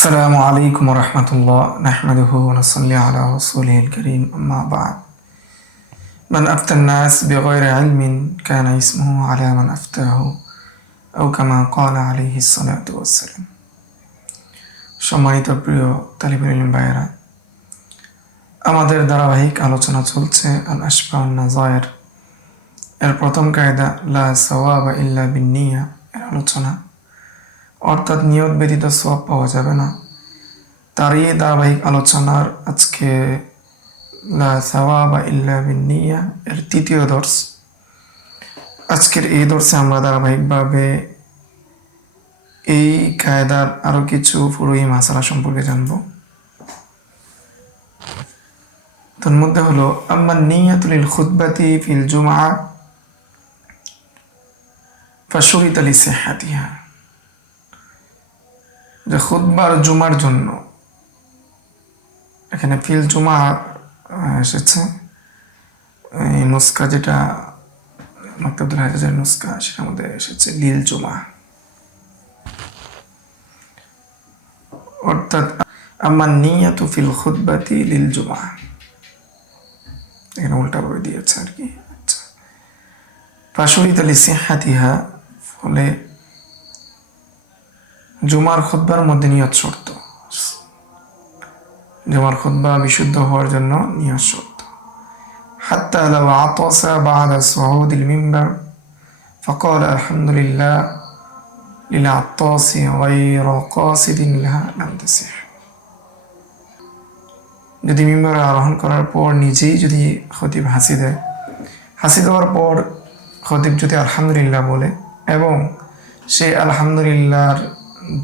السلام عليكم ورحمة الله نحمده ونصلي على رسوله الكريم أما بعد من أفتى الناس بغير علم كان اسمه على من أفتاه أو كما قال عليه الصلاة والسلام সম্মানিত প্রিয় তালিবুল ইলম ভাইয়েরা, আমাদের ধারাবাহিক আলোচনা চলছে আল আশফা ওয়ান নাযায়ের এর প্রথম কায়দা লা সাওয়াবা ইল্লা বিন্নিয়া এর আলোচনা, অর্থাৎ নিয়ত ব্যতীত সওয়াব পাওয়া যাবে না। তারই ধারাবাহিক আলোচনার আজকে লা সাওয়াবা ইল্লা বিন্নিয়া এর তৃতীয় দর্স। আজকের এই দর্শে আমরা ধারাবাহিকভাবে এই কায়দার আরো কিছু ফুরুই মাসালা সম্পর্কে জানব। তার মধ্যে হলো আম্মা নিয়াতু লিল খুতবাতি ফিল জুমআ ফাশুরিতা লিসিহ্হাতিহা, যে খুতবার জুমার জন্য, এখানে ফিল জুমা এসেছে, এই নুসকা যেটা মাকতাবুল হাজাজের নুসকা সেটার মধ্যে এসেছে লিল জুমা, অর্থাৎ আমার নিয়াতু ফিল খুতবাতি লিল জুমা, এখানে উল্টাভাবে দিয়েছে আর কি। আচ্ছা, ফাশুরিতা লিসিহ্হাতিহা, ফলে জুমার খুতবার মধ্যে নিয়ত শর্ত, জুমার খুতবা বিশুদ্ধ হওয়ার জন্য নিয়ত শর্ত। হাত্তা লাউ আতাসা বা'দা সুউদিল মিম্বার ফাকাল আলহামদুলিল্লাহ লিল আতাসি গায়রা কাসিদিন লাহা লাম তাসিহ, যদি মিম্বারে আরোহণ করার পর নিজেই যদি খতিব হাসি দেয়, হাসি দেওয়ার পর খতিব যদি আলহামদুলিল্লাহ বলে এবং সেই আলহামদুলিল্লাহর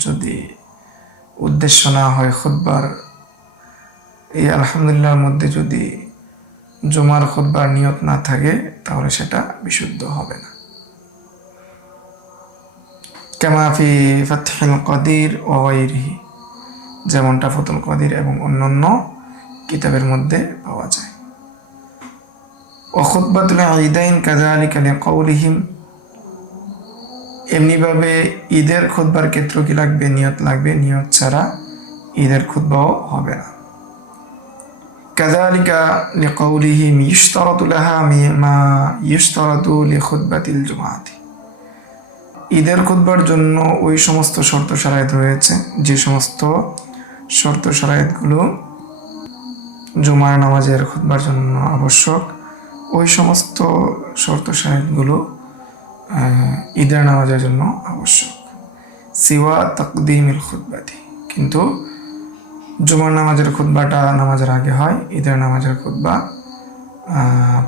যদি উদ্দেশ্য না হয় খুতবার, এই আলহামদুলিল্লাহর মধ্যে যদি জুমার খুতবার নিয়ত না থাকে, তাহলে সেটা বিশুদ্ধ হবে না। কামা ফি ফাতহুল কাদির ওয়া গায়রিহি, যেমনটা ফাতহুল কাদির এবং অন্যান্য কিতাবের মধ্যে পাওয়া যায়। ওয়া খুতবাতুল ঈদাইন কাযালিকা লিকাউলিহিম, এমনিভাবে ঈদের খুতবার ক্ষেত্রে কি লাগবে? নিয়ত লাগবে, নিয়ত ছাড়া ঈদের খুতবাও হবে না। কাযালিকা লিকাউলিহিম ইশতারাতু লাহা মা ইশতারাতু লিখুতবাতিল জুমআতি, ঈদের খুতবার জন্য ওই সমস্ত শর্ত শারায়েত রয়েছে যে সমস্ত শর্ত শারায়েতগুলো জুমার নামাজের খুতবার জন্য আবশ্যক, ওই সমস্ত শর্ত শারায়েতগুলো ঈদের নামাজের জন্য আবশ্যক। সিওয়া তাকদিমিল খুতবাতি, কিন্তু জুমার নামাজের খুতবাটা নামাজের আগে হয়, ঈদের নামাজের খুতবা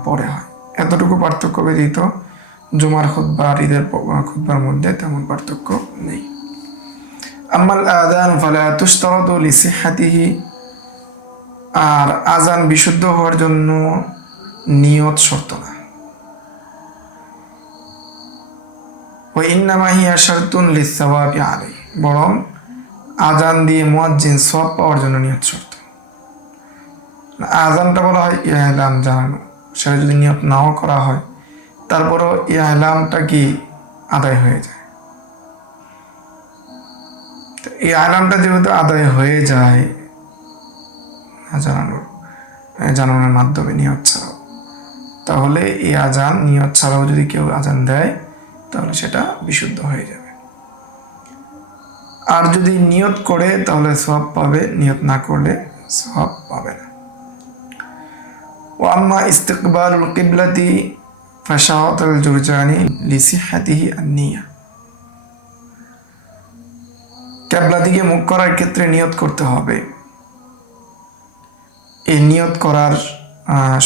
পরে হয়। এতটুকু পার্থক্য ব্যতীত জুমার খুতবা আর ঈদের খুতবার মধ্যে তেমন পার্থক্য নেই। আম্মাল আযান ফালা তুশতারাতু লিসিহ্হাতিহি, আর আযান বিশুদ্ধ হওয়ার জন্য নিয়ত শর্ত না। ওয়া ইন্নামা হিয়া শারতুন লিসসাওয়াবি আলাইহি, বরং আযান দিয়ে মুয়াজ্জিন সওয়াব পাওয়ার জন্য নিয়ত শর্ত। আযানটা বলা হয় ইলাম জানানো, সেটা যদি নিয়ত নাও করা হয় তারপরও ইলামটা কি আদায় হয়ে যায়। এই ইলামটা যেহেতু আদায় হয়ে যায় জানানোর মাধ্যমে নিয়ত ছাড়াও, তাহলে এই আযান নিয়ত ছাড়াও যদি কেউ আযান দেয় তাহলে সেটা বিশুদ্ধ হয়ে যাবে। আর যদি নিয়ত করে তাহলে সওয়াব পাবে, নিয়ত না করলে সওয়াব পাবে না। ওয়া আম্মা ইস্তিকবালুল কিবলাতি ফাশাওয়াতুল জুরজানি লিসিহ্হাতিহি আন-নিয়া, কিবলা দিকে মুখ করার ক্ষেত্রে নিয়ত করতে হবে। এই নিয়ত করার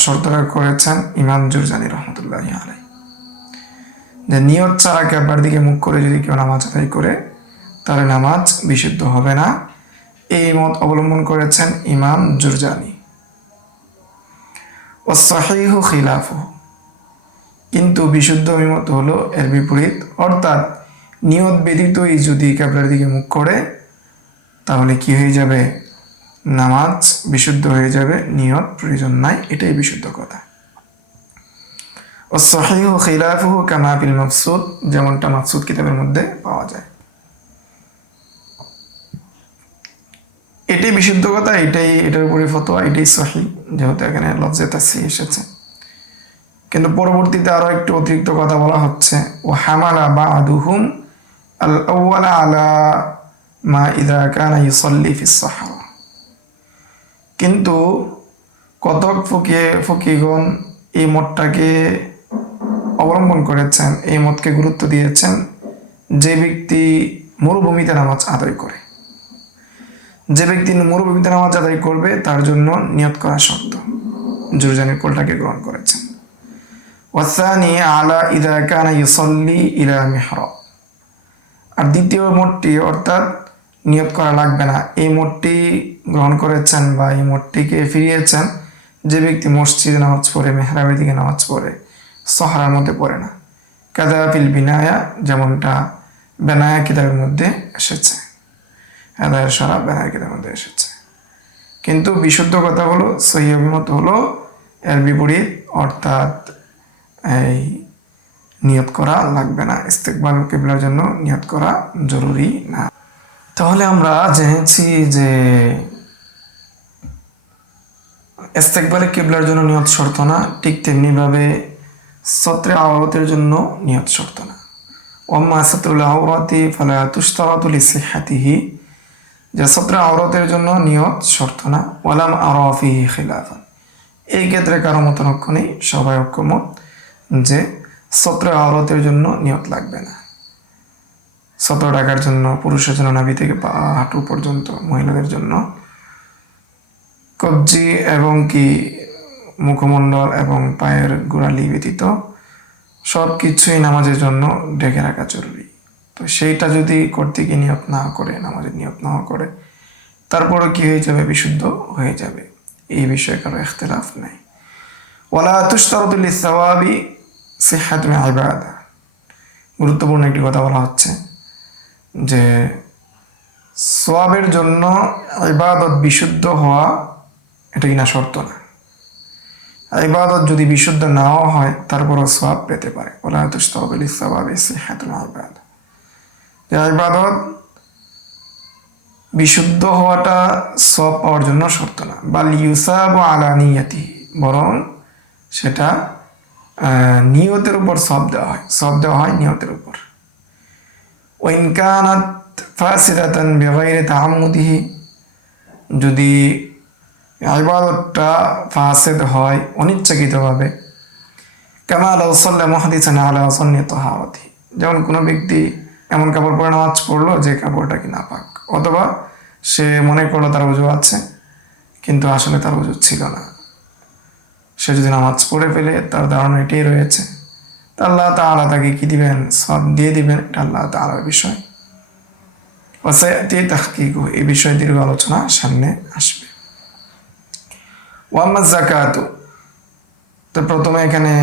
শর্তটা করেছেন ইমাম জুরজানি রাহমাতুল্লাহি আলাইহি, যে নিয়ত ছাড়া কিবলার দিকে মুখ করে যদি কেউ নামাজ আদায় করে তাহলে নামাজ বিশুদ্ধ হবে না। এই মত অবলম্বন করেছেন ইমাম জুরজানি। ওয়াস সাহিহু খিলাফুহু, কিন্তু বিশুদ্ধ অভিমত হলো এর বিপরীত, অর্থাৎ নিয়ত ব্যতীতই যদি কিবলার দিকে মুখ করে তাহলে কি হয়ে যাবে? নামাজ বিশুদ্ধ হয়ে যাবে, নিয়ত প্রয়োজন নাই, এটাই বিশুদ্ধ কথা। ওয়াস সাহিহু খিলাফুহু কামা ফিল মাবসুত, যেমনটা মাবসুত কিতাবের মধ্যে পাওয়া যায়। এটাই বিশুদ্ধ কথা, এটার উপরে ফতোয়া, এটাই সহি, যেহেতু এখানে লফজে তাসরিহ এসেছে। কিন্তু পরবর্তীতে আরো একটু অতিরিক্ত কথা বলা হচ্ছে, ও হামালা বা'দুহুম আল আউয়ালা আলা মা ইযা কানা ইউসাল্লি ফিস সাহরা। কিন্তু কতক ফকিহগণ এই মতটাকে অবলম্বন করেছেন, এই মতকে গুরুত্ব দিয়েছেন যে ব্যক্তি মরুভূমিতে নামাজ আদায় করে। যে ব্যক্তি মরুভূমিতে নামাজ আদায় করবে তার জন্য নিয়ত করা শর্ত। জুরজানির কলটাকে গ্রহণ করেছেন। ওয়াসানি আলা ইযা কানা ইউসাল্লি ইলা মিহরাব। আর দ্বিতীয় মোটটি, অর্থাৎ নিয়ত করা লাগবে না, এই মোটটি গ্রহণ করেছেন বা এই মোটটিকে ফিরিয়েছেন যে ব্যক্তি মসজিদে নামাজ পড়ে, মেহরাবের দিকে নামাজ পড়ে, সহরার মধ্যে পড়ে না। কাদা ফিল বিনায়া, যেমনটা বেনায়া কিতাবের মধ্যে এসেছে, হেদায়ের সরা বেনায়া কিতাবের মধ্যে এসেছে। কিন্তু বিশুদ্ধ কথা হলো, সহি অভিমত হলো এর বিপরীত, অর্থাৎ এই নিয়ত করা লাগবে না, ইস্তেকবাল কিবলার জন্য নিয়ত করা জরুরি না। তাহলে আমরা জেনেছি যে ইস্তেকবালে কিবলার জন্য নিয়ত শর্ত না, ঠিক তেমনিভাবে সত্রে আওরাতের জন্য নিয়ত শর্ত না। ওয়াম্মা সাতরুল আওরাতি ফালা তুশতারাতু লিসিহ্হাতিহি, যে সত্রে আওরাতের জন্য নিয়ত শর্ত না। ওয়ালাম আরা ফিহি খিলাফান, এই ক্ষেত্রে কারো মতানক্য নেই, সবাই ঐক্যমত যে সত্রে আওরাতের জন্য নিয়ত লাগবে না। সতর ঢাকার জন্য পুরুষের জন্য নাভি থেকে পা হাঁটু পর্যন্ত, মহিলাদের জন্য কবজি এবং কি মুখমণ্ডল এবং পায়ের গোড়ালি ব্যতীত সব কিছুই নামাজের জন্য ঢেকে রাখা জরুরি। তো সেইটা যদি করতে গিয়ে নিয়ত না করে, নামাজের নিয়ত না করে, তারপরও কি হয়ে যাবে? বিশুদ্ধ হয়ে যাবে। এই বিষয়ে কারো ইখতিলাফ নাই। ওয়ালা তুশতারাতু লিস-সাওয়াবি সিহহাতুল ইবাদা, গুরুত্বপূর্ণ একটি কথা বলা হচ্ছে যে সওয়াবের জন্য ইবাদত বিশুদ্ধ হওয়া এটা কিনা শর্ত না। ইবাদত যদি বিশুদ্ধ নাও হয় তারপরও সওয়াব পেতে পারে। ওয়ালা তুশতারাতু লিস-সাওয়াবি সিহহাতুল ইবাদা, যে ইবাদত বিশুদ্ধ হওয়াটা সওয়াব পাওয়ার জন্য শর্ত না। বাল ইউসাবু আলা নিয়াতিহি, বরং সেটা নিয়তের উপর সওয়াব দেওয়া হয়, সওয়াব দেওয়া হয় নিয়তের উপর। ওয়াইন কানাত ফাসিদাতান বিগাইরি তাআম্মুদিহি, যদি ইবাদতটা ফাসিদ হয় অনিচ্ছাকৃতভাবে, কামা লাউ সাল্লা মুহদিসান আলা সান্নি তাহারাতি, যেমন কোনো ব্যক্তি এমন কাপড় পরে নামাজ পড়লো যে কাপড়টা কি নাপাক, অথবা সে মনে করলো তার ওযু আছে কিন্তু আসলে তার ওযু ছিল না, সে যদি নামাজ পড়ে ফেলে তার ধারণা এটাই রয়েছে, তা আল্লাহ তাআলা তাকে কি দিবেন? সওয়াব দিয়ে দিবেন। এটা আল্লাহ তাআলার বিষয়। ওয়াসায়াতি তাহকিকু, এই বিষয়ে দীর্ঘ আলোচনা সামনে আসবে। ওয়াম্মা যাকাতু, তো প্রথমে এখানে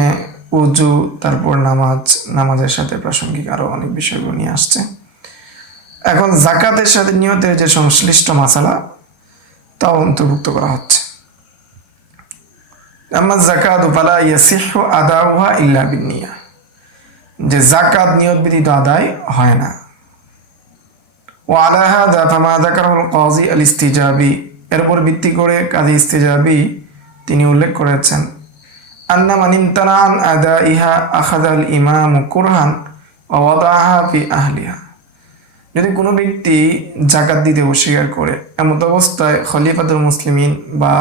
উযু, তারপর নামাজ, নামাজের সাথে প্রাসঙ্গিক আরো অনেক বিষয়গুলো নিয়ে আসছে। এখন যাকাতের সাথে নিয়তের যে সংশ্লিষ্ট মাসালা তাও অন্তর্ভুক্ত করা হচ্ছে। আম্মা যাকাতু ফালা ইয়াসিহু আদাউহা ইল্লা বিন্নিয়া, যে যাকাত নিয়ত ব্যতীত আদায় হয় না। ওয়া আলা হাযা ফামা যাকারাহুল কাযী আল ইস্তিজাবি, এর উপর ভিত্তি করে কাজী ইস্তিজাবি তিনি উল্লেখ করেছেন, আন্না মান ইমতানা আন আদাইহা আখাযাল ইমামু কুরহান ওয়া ওয়াদাআহা ফি আহলিহা, যদি কোনো ব্যক্তি যাকাত দিতে অস্বীকার করে, এমত অবস্থায় খলিফাতুল মুসলিমিন বা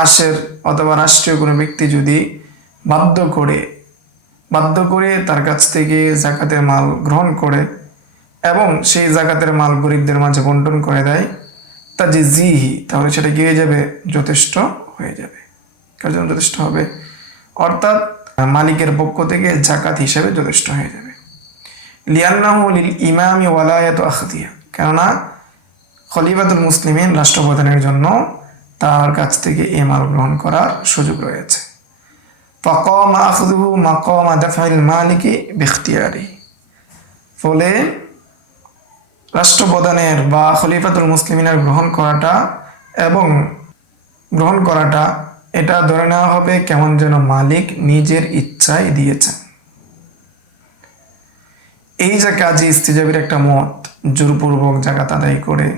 আশের অথবা রাষ্ট্রীয় কোনো ব্যক্তি যদি বাধ্য করে তার কাছ থেকে যাকাতের মাল গ্রহণ করে এবং সেই যাকাতের মাল গরিবদের মাঝে বন্টন করে দেয়, তাজিজিহি, তাহলে সেটা কি হয়ে যাবে? যথেষ্ট হয়ে যাবে। কার জন্য যথেষ্ট হবে? অর্থাৎ মালিকের পক্ষ থেকে যাকাত হিসেবে যথেষ্ট হয়ে যাবে। লিআন্নাহু লিল ইমামি ওয়ালায়াতু আখদিহা, কেননা খলিফাতুল মুসলিমিন, রাষ্ট্রপ্রধানের জন্য তার কাছ থেকে এই মাল গ্রহণ করার সুযোগ রয়েছে। ফাকামা আখযুহু মাকামা দাফআল মালিকি বিইখতিয়ারিহি, ফলে রাষ্ট্রপ্রধানের বা খলিফাতুল মুসলিমিনের গ্রহণ করাটা এটা ধরে নেওয়া হবে কেমন যেন মালিক নিজের ইচ্ছায় দিয়েছেন। এই যে কাজী ইস্তিজাবির একটা মত, জোরপূর্বক যাকাত আদায় করে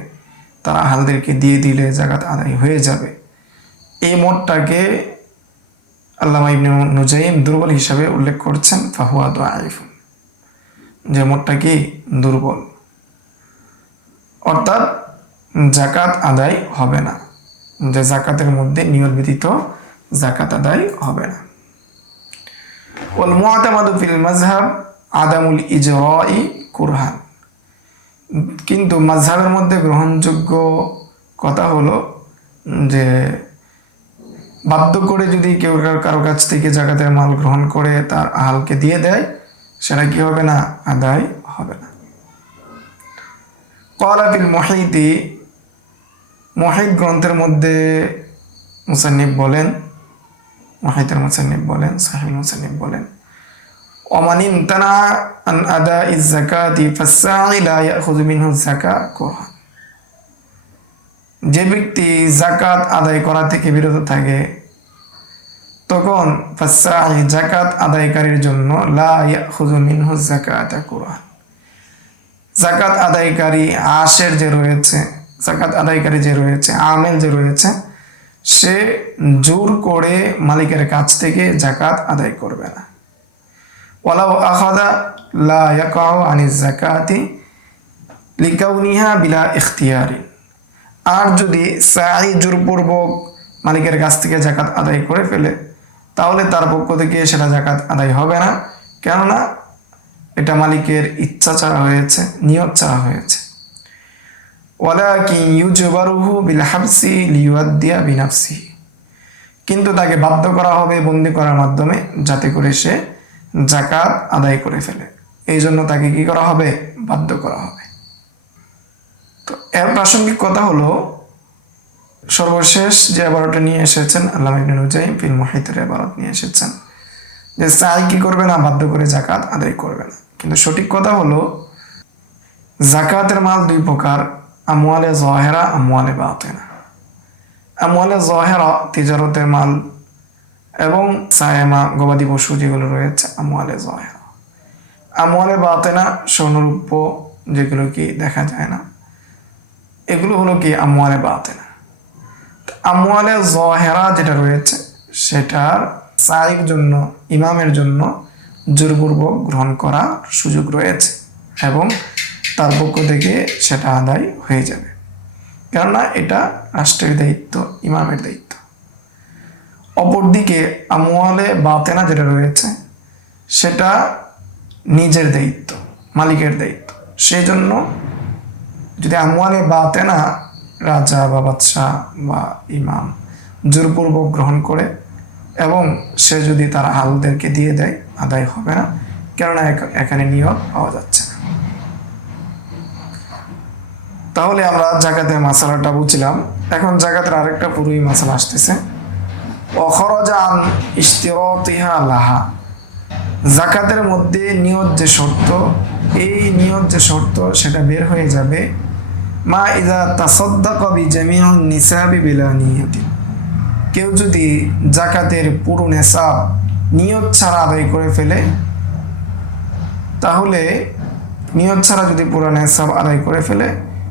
তার আহালদেরকে দিয়ে দিলে জাকাত আদায় হয়ে যাবে, এই মতটাকে আল্লামা ইবনে নুজাইম দুর্বল হিসাবে উল্লেখ করছেন। ফাহুয়া দাঈফুন, যে মতটা কি দুর্বল, অর্থাৎ জাকাত আদায় হবে না, যে জাকাতের মধ্যে নিয়ত ব্যতীত জাকাত আদায় হবে না। ওয়াল মুআতামাদু ফিল মাযহাব আদামুল ইজরাই কুরহান, কিন্তু মাযহাবের মধ্যে গ্রহণযোগ্য কথা হলো যে বাধ্য করে যদি কেউ কারো কাছ থেকে জাকাতের মাল গ্রহণ করে তার আহালকে দিয়ে দেয়, সেটা কি হবে না, আদায় হবে না। ক্বালা ফিল মুহীতি, মুহীত গ্রন্থের মধ্যে মুসান্নিফ বলেন, মুহীতের মুসান্নিফ বলেন, সাহিহ মুসান্নিফ বলেন, ওমান ইমতানা আন আদাইজ যাকাতি ফাস-সাঈ লা ইয়াখুযু মিনহু যাকাত কুরহান, যে ব্যক্তি জাকাত আদায় করা থেকে বিরত থাকে তখন ফাস-সাঈ জাকাত আদায়কারীর জন্য লা ইয়াখুযু মিনহু যাকাত কুরহান, জাকাত আদায়কারী আশের যে রয়েছে, জাকাত আদায়কারী যে রয়েছে, আমেল যে রয়েছে, সে জোর করে মালিকের কাছ থেকে জাকাত আদায় করবে না। ওয়ালাউ আখাযা লা ইয়াকাউ আনিজ যাকাতি লিকাউনিহা বিলা ইখতিয়ারি, আর যদি সাঈ জোরপূর্বক মালিকের কাছ থেকে জাকাত আদায় করে ফেলে তাহলে তার পক্ষ থেকে সেটা জাকাত আদায় হবে না, কেননা এটা মালিকের ইচ্ছা ছাড়া হয়েছে, নিয়ত ছাড়া হয়েছে। ওয়ালাকিন ইউজবারুহু বিল হাবসি লিইউদ্দিয়া বিনাফসিহি, কিন্তু তাকে বাধ্য করা হবে বন্দী করার মাধ্যমে, যাতে করে সে জাকাত আদায় করে ফেলে, এই জন্য তাকে কি করা হবে, বাধ্য করা হবে। তো এর প্রাসঙ্গিক কথা হলো সর্বশেষ যে ইবারতটা নিয়ে এসেছেন আল্লামা ইবনে নুজাইম ফিল মুহীতের ইবারত নিয়ে এসেছেন যে সাঈ কি করবে না, বাধ্য করে জাকাত আদায় করবে না। কিন্তু সঠিক কথা হলো জাকাতের মাল দুই প্রকার, আমওয়ালে যাহিরা, আমওয়ালে বাতিনা। আমওয়ালে যাহিরা তিজারতের মাল এবং সায়েমা গবাদি পশু যেগুলো রয়েছে আমওয়ালে যাহিরা। আমওয়ালে বাতিনা স্বর্ণরূপ্য যেগুলো কি দেখা যায় না, এগুলো হলো কি আমওয়ালে বাতিনা। আমওয়ালে যাহিরা যেটা রয়েছে সেটার সাঈর জন্য, ইমামের জন্য জোরপূর্বক গ্রহণ করার সুযোগ রয়েছে এবং তার পক্ষ থেকে সেটা আদায় হয়ে যাবে, কেননা এটা রাষ্ট্রের দায়িত্ব, ইমামের দায়িত্ব। অপরদিকে আমওয়ালে বাতেনা যেটা রয়েছে সেটা নিজের দায়িত্ব, মালিকের দায়িত্ব। সেই জন্য যদি আমওয়ালে বাতেনা রাজা বা বাদশাহ বা ইমাম জোরপূর্বক গ্রহণ করে এবং সে যদি তার আহালদেরকে দিয়ে দেয়, আদায় হবে না, কেননা এখানে নিয়ত পাওয়া যাচ্ছে না। তাহলে আমরা জাকাতের মাসালাটা বুঝলাম। এখন জাকাতের আরেকটা পুরোই মাসালা আসতেছে, ওয়াখরাজা আন ইশতিরাতিহা লাহা, জাকাতের মধ্যে নিয়ত যে শর্ত, এই নিয়ত যে শর্ত সেটা বের হয়ে যাবে মা ইযা তাসাদ্দাকা বিজামিউন নিসাবি বিলা নিয়তি, কেউ যদি জাকাতের পুরো নেসাব নিয়ত ছাড়া আদায় করে ফেলে, তাহলে নিয়ত ছাড়া যদি পুরো নেসাব আদায় করে ফেলে,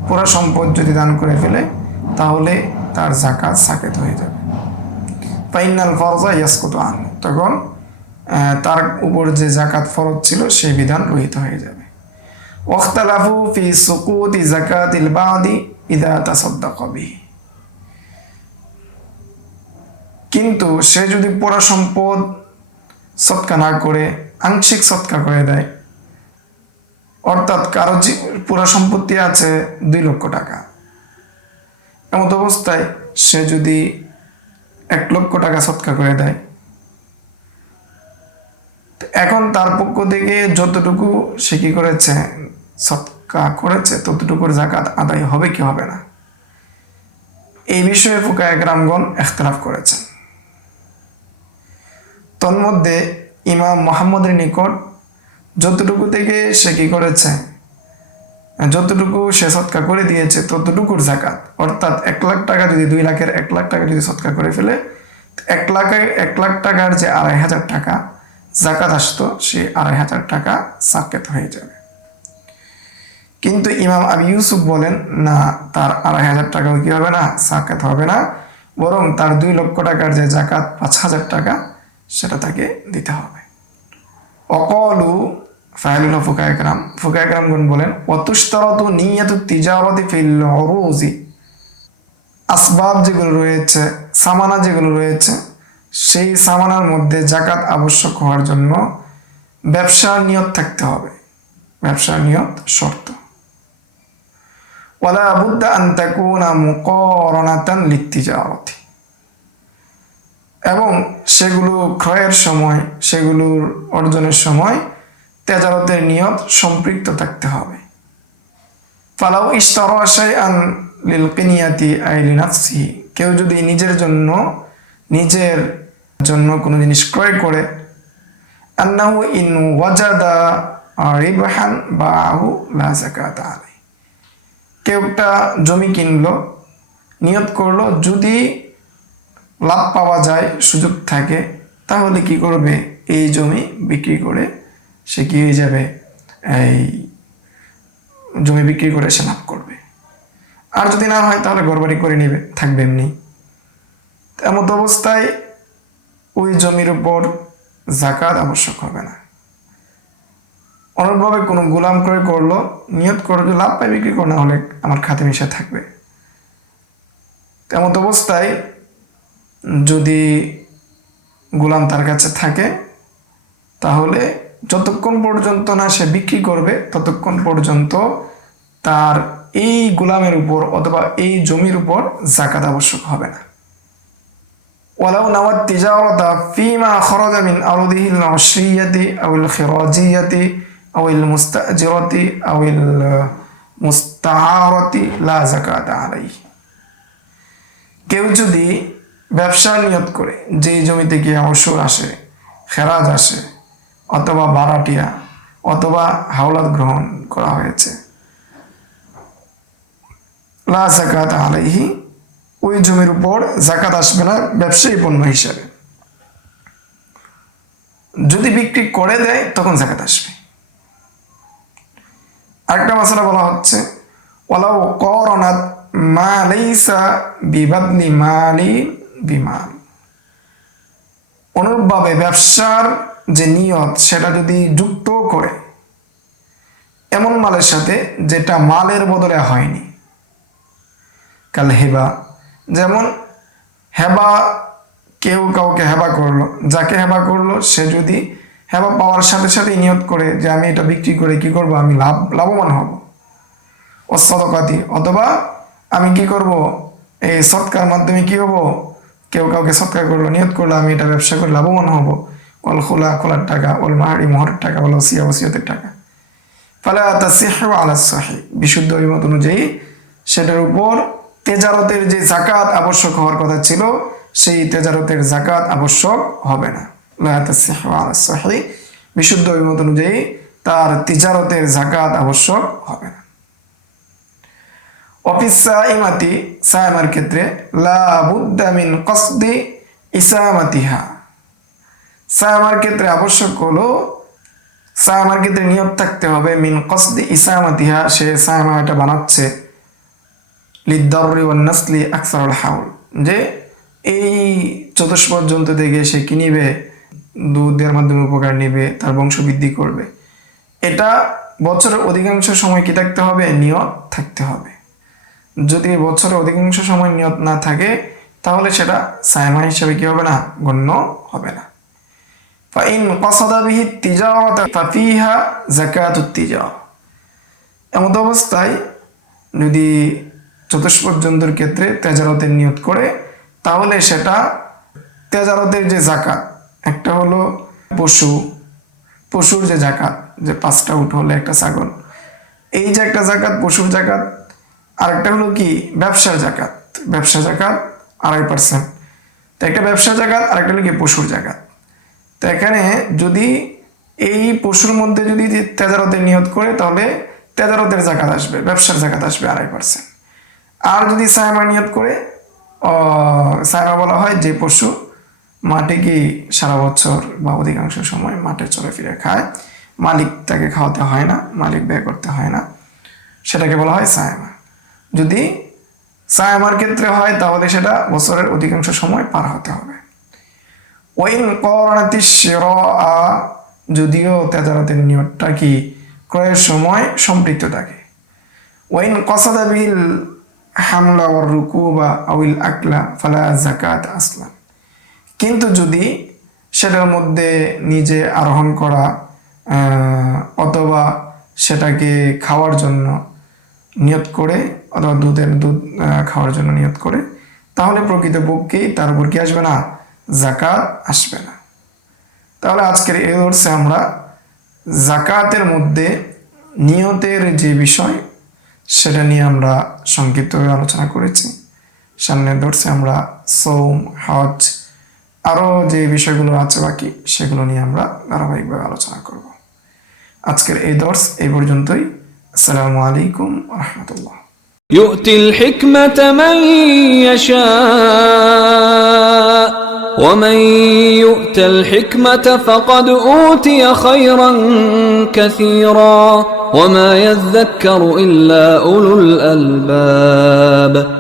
পুরো সম্পদ যদি দান করে ফেলে, তাহলে তার জাকাত সাকেত হয়ে যাবে। ফাইনাল ফরজা ইয়াসকুতু আনহু, তখন তার উপর যে জাকাত ফরজ ছিল সেই বিধান রহিত হয়ে যাবে। ওয়াখতালাফু ফি সুকুতি যাকাতিল বাদি ইযা তাসাদ্দাকা বিহি, কিন্তু সে যদি পুরো সম্পদ সৎকা না করে আংশিক সৎকা করে দেয়, অর্থাৎ কারো পুরো সম্পত্তি আছে 2 লক্ষ টাকা, এমত অবস্থায় সে যদি 1 লক্ষ টাকা সৎকা করে দেয়, এখন তার পক্ষ থেকে যতটুকু সে কি করেছে, সৎকা করেছে, ততটুকুর জাকাত আদায় হবে কি হবে না, এই বিষয়ে ফুকায়ে কেরামগণ ইখতিলাফ করেছেন। তন্মধ্যে ইমাম মুহাম্মদের নিকট যতটুকু থেকে সে কি করেছে, যতটুকু সে সৎকা করে দিয়েছে ততটুকুর জাকাত, অর্থাৎ 1 লাখ টাকা যদি 2 লাখের 1 লাখ টাকা যদি সৎকা করে ফেলে, 1 লাখ টাকার যে 2,500 টাকা জাকাত আসতো, সেই 2,500 টাকা সাকেত হয়ে যাবে। কিন্তু ইমাম আবু ইউসুফ বলেন না, তার 2,500 টাকাও কি হবে না, জাকাত হবে না, বরং তার 2 লক্ষ টাকার যে জাকাত 5,000 টাকা সেটা তাকে দিতে হবে। অকলু ফাইলুল্লাহ ফুকায়ে কেরামগণ বলেন অতুশতারাতু নিয়াতু তিজারাতি ফিল উরুজি, আসবাব যেগুলো রয়েছে, সামানা যেগুলো রয়েছে, সেই সামানার মধ্যে জাকাত আবশ্যক হওয়ার জন্য ব্যবসার নিয়ত থাকতে হবে, ব্যবসার নিয়ত শর্ত। ওয়ালা বুদ্দা আন তাকুনা মুকারানাতান লিত্তিজারাতি, এবং সেগুলো ক্রয়ের সময়, সেগুলোর অর্জনের সময় তেজারতের নিয়ত সম্পৃক্ত থাকতে হবে। ফালাউ ইশতারা শাইআন লিল কিনিয়াতি আই লিনাফসিহি, কেউ যদি নিজের জন্য কোনো জিনিস ক্রয় করে, আন্নাহু ইন ওয়াজাদা রিবহান বাহু লা যাকাতা আলাইহি, কেউ একটা জমি কিনলো, নিয়ত করলো যদি লাভ পাওয়া যায়, সুযোগ থাকে, তাহলে কি করবে, এই জমি বিক্রি করে সে কি হয়ে যাবে, এই জমি বিক্রি করে সে লাভ করবে। আর যদি না হয় তাহলে ঘরবাড়ি করে নেবে, থাকবে এমনি। এমন অবস্থায় ওই জমির উপর জাকাত আবশ্যক হবে না। অনুরূপভাবে কোনো গোলাম ক্রয় করলো, নিয়ত করলো লাভ পাই বিক্রি করে, না হলে আমার খাতে মিশে থাকবে। এমন অবস্থায় যদি গোলাম তার কাছে থাকে, তাহলে যতক্ষণ পর্যন্ত না সে বিক্রি করবে ততক্ষণ পর্যন্ত তার এই গোলামের উপর অথবা এই জমির উপর জাকাত আবশ্যক হবে না। ওয়ালাউ নাওয়াত তিজারাতা ফিমা খরাজা মিন আরদিহিল উশরিয়াতি আওয়াল খিরাজিয়াতি আওয়াল মুস্তাজিরাতি আওয়াল মুস্তাআরাতি লা যাকাতা আলাইহি, কেউ যদি ব্যবসা নিয়ত করে, যে জমি থেকে অসুর আসে, খেরাজ আসে, অথবা ভাড়াটিয়া অথবা হাওলাত গ্রহণ করা হয়েছে, লা যাকাত আলাইহি, ওই জমির উপর জাকাত আসবে না ব্যবসায়ী পণ্য হিসাবে। যদি বিক্রি করে দেয় তখন জাকাত আসবে। আরেকটা মাসালা বলা হচ্ছে ওয়ালাউ কারানাত মা লাইসা বিবাদলি মালি বিমাল, অনুরূপভাবে ব্যবসার যে নিয়ত সেটা যদি যুক্ত করে এমন মালের সাথে যেটা মালের বদলে হয়নি, কাল হেবা, যেমন হেবা, কেউ কাউকে হেবা করলো, যাকে হেবা করলো সে যদি হেবা পাওয়ার সাথে সাথে নিয়ত করে যে আমি এটা বিক্রি করে কি করব, আমি লাভবান হব, ও সদকাতি, অথবা আমি কি করব, এই সৎকার মাধ্যমে কি হব, কেউ কাউকে সৎকার করলো, নিয়ত করলো আমি এটা ব্যবসা করে লাভবান হব, ওল খোলার টাকা, ওল মাহারি মোহরের টাকা, ওল ওসিয়তের টাকা, ফালা তাসিহু আলা সাহি, বিশুদ্ধ অভিমত অনুযায়ী সেটার উপর তেজারতের যে জাকাত আবশ্যক হওয়ার কথা ছিল সেই তেজারতের জাকাত আবশ্যক হবে না। লা তাসিহু আলা সাহি, বিশুদ্ধ অভিমত অনুযায়ী তার তিজারতের জাকাত আবশ্যক হবে না। অফিস সাইমাতি, সাইমার ক্ষেত্রে লা বুদ্দা মিন কসদি ইসামাতিহা, সাইমার ক্ষেত্রে আবশ্যক হলো, সাইমার ক্ষেত্রে নিয়ত থাকতে হবে মিন কসদি ইসামাতিহা, সে সাইমাটা বানাচ্ছে লিদ্দাররি ওয়ান নাসলি আকসারুল হাউল, যে এই চতুষ্পদ জন্তু থেকে সে কি নিবে, দুধের মাধ্যমে উপকার নিবে, তার বংশ বৃদ্ধি করবে। এটা বছরের অধিকাংশ সময় কি থাকতে হবে, নিয়ত থাকতে হবে। যদি বছরের অধিকাংশ সময় নিয়ত না থাকে তাহলে সেটা সায়মা হিসেবে কি হবে না, গণ্য হবে না। ফাইন কসাদা বিহি তিজারাতা ফাফিহা যাকাতুত তিজারা, এমন অবস্থায় যদি চতুষ্পদ জন্তুর ক্ষেত্রে তেজারতের নিয়ত করে তাহলে সেটা তেজারতের যে জাকাত, একটা হলো পশুর যে জাকাত, যে 5টা উট হলে একটা ছাগল, এই যে একটা জাকাত পশুর জাকাত, আরেকটা হলো কি ব্যবসার জাকাত, ব্যবসা জাকাত 2.5%, তো একটা ব্যবসা জাকাত আরেকটা হলো কি পশুর জাকাত। তো এখানে যদি এই পশুর মধ্যে যদি তেজারতের নিয়ত করে তাহলে তেজারতের জাকাত আসবে, ব্যবসার জাকাত আসবে 2.5%। আর যদি সায়মা নিয়ত করে, সায়মা বলা হয় যে পশু মাঠে কি সারা বছর বা অধিকাংশ সময় মাঠে চলাফেরা খায়, মালিক তাকে খাওয়াতে হয় না, মালিক ব্যয় করতে হয় না, সেটাকে বলা হয় সায়মা। যদি সায়মার ক্ষেত্রে হয় তাহলে সেটা বছরের অধিকাংশ সময় পার হতে হবে। ওয়াইন করানাতি শিরাআ, যদিও তেজারতের নিয়তটা কি ক্রয়ের সময় সম্পৃক্ত থাকে। ওয়াইন কসাদা বিল হামলা ওয়ার রুকুবা আউল আকলা ফালা যাকাত আসলান, কিন্তু যদি সেটার মধ্যে নিজে আরোহণ করা অথবা সেটাকে খাওয়ার জন্য নিয়ত করে অথবা দুধ খাওয়ার জন্য নিয়ত করে, তাহলে প্রকৃতপক্ষেই তার উপর কি আসবে না, যাকাত আসবে না। তাহলে আজকের এই দর্শে আমরা যাকাতের মধ্যে নিয়তের যে বিষয় সেটা নিয়ে আমরা সংক্ষিপ্তভাবে আলোচনা করেছি। সামনের দর্শে আমরা সওম, হজ, আরও যে বিষয়গুলো আছে বাকি সেগুলো নিয়ে আমরা ধারাবাহিকভাবে আলোচনা করব। আজকের এই দর্শ এই পর্যন্তই। আসসালামু আলাইকুম ওয়া রাহমাতুল্লাহ। يؤتي الحكمة من يشاء ومن يؤت الحكمة فقد أوتي خيرا كثيرا وما يذكر إلا أولو الألباب.